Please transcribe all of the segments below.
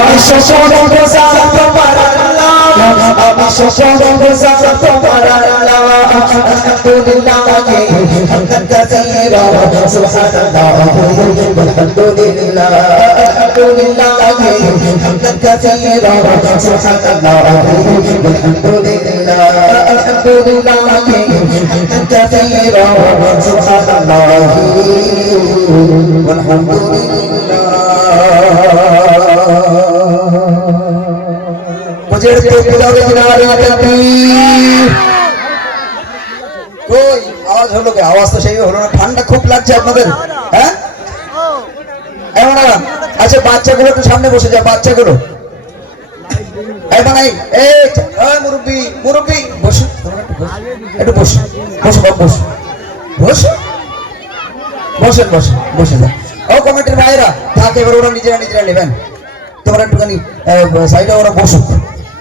আমি সকল গোসাল তোমার আল্লাহ আমি সকল গোসাল তোমার আল্লাহ আলহামদুলিল্লাহ হামদান কাসীরা সুবহানাল্লাহ আলহামদুলিল্লাহ আলহামদুলিল্লাহ হামদান কাসীরা সুবহানাল্লাহ আলহামদুলিল্লাহ আলহামদুলিল্লাহ হামদান কাসীরা সুবহানাল্লাহ मुझे कोई आवाज হলো কি আওয়াজ তো সেই হলো না ঠান্ডা খুব লাগছে আপনাদের হ্যাঁ এমন না আচ্ছা বাচ্চাগুলো একটু সামনে বসে যা বাচ্চাগুলো এই বানাই এই মুরব্বি মুরব্বি বসো একটু বসো বসো বসো বসো বসেন বসেন বসে যান ও কমিটির ভাইরা থাকে এবার ওরা নিজেরা নিজেরা নেবেন তোমরা একটুখানি সাইডে ওরা বসুক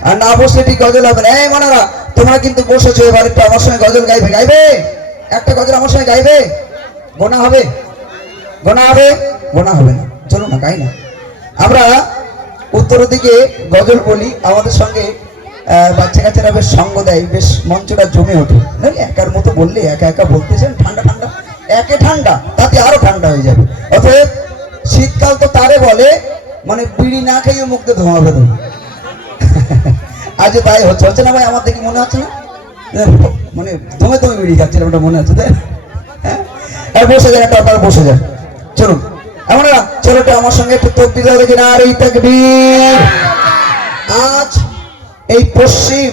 আর না বসলে ঠিক গজল হবে না এই মানারা তোমরা কিন্তু বসেছো এবার একটু আমার সঙ্গে গজল গাইবে গাইবে একটা গজল আমার সঙ্গে গাইবে গোনা হবে গোনা হবে গোনা হবে না চলো না গাই না আমরা উত্তর দিকে গজল বলি আমাদের সঙ্গে বাচ্চা কাচ্চারা বেশ সঙ্গ দেয় বেশ মঞ্চটা জমে ওঠে নাকি একার মতো বললে একা একা বলতেছেন ঠান্ডা ঠান্ডা একে ঠান্ডা তাতে আরো ঠান্ডা হয়ে যাবে অতএব শীতকাল তো তারে বলে মানে বিড়ি না খেয়ে মুখতে ধোঁয়া বেরো আজ তাই হচ্ছে হচ্ছে না ভাই আমার দেখি মনে হচ্ছে না মানে দমে দমে বিড়ি খাচ্ছিল ওটা মনে হচ্ছে তাই হ্যাঁ বসে যান একটা আপনারা বসে যান চলুন আমরা চলো আমার সঙ্গে একটু তকবীর দাও দেখি নারে তাকবীর আজ এই পশ্চিম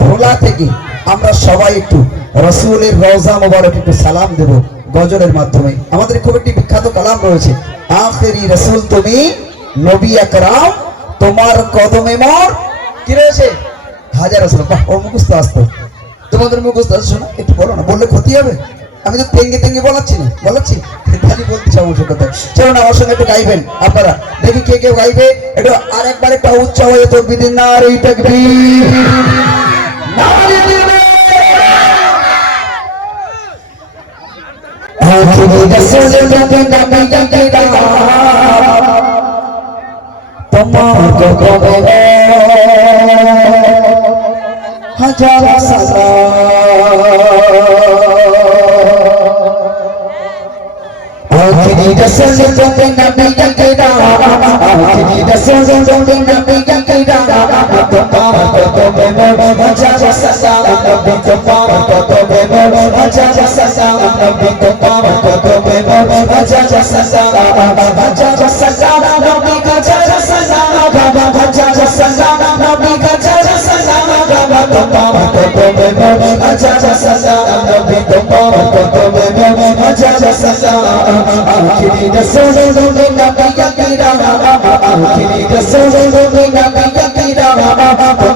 ভোলা থেকে আমরা সবাই একটু রাসূলের রওজা মোবারক একটু সালাম দেব গজলের মাধ্যমে আমাদের খুব একটি বিখ্যাত কালাম রয়েছে আখেরি রাসূল তুমি নবী আকরাম তোমার কদমে মোর কি রয়েছে হাজার রাসূল বাহ ও মুখস্থ আসতো তোমাদের মুখস্থ আছে শোনা একটু বলো না বললে ক্ষতি হবে আমি তো তেঙ্গে তেঙ্গে বলাচ্ছি না বলাচ্ছি খালি বলতে সমস্যা কথা চলো না আমার সঙ্গে একটু গাইবেন আপনারা দেখি কে কে গাইবে একটু আর একবার একটা উচ্চ হয়ে তো বিদিন নারে তাকবীর নারে আখেরি রাসূল তুমি নবী আকরাম তোমার কদমে হাজার সালাম আখেরি রাসূল তুমি নবী আকরাম আখেরি রাসূল তুমি নবী আকরাম তোমার কদমে হাজার সালাম নবী তোমার কদমে হাজার সালাম নবী তোমার কদমে হাজার সালাম হাজার সালাম নবী হাজার সালাম হাজার সালাম নবী হাজার সালাম তোমার কদমে হাজার সালাম নবী তোমার কদমে হাজার সালাম আখেরি রাসূল তুমি নবী আকরাম আখেরি রাসূল তুমি নবী আকরাম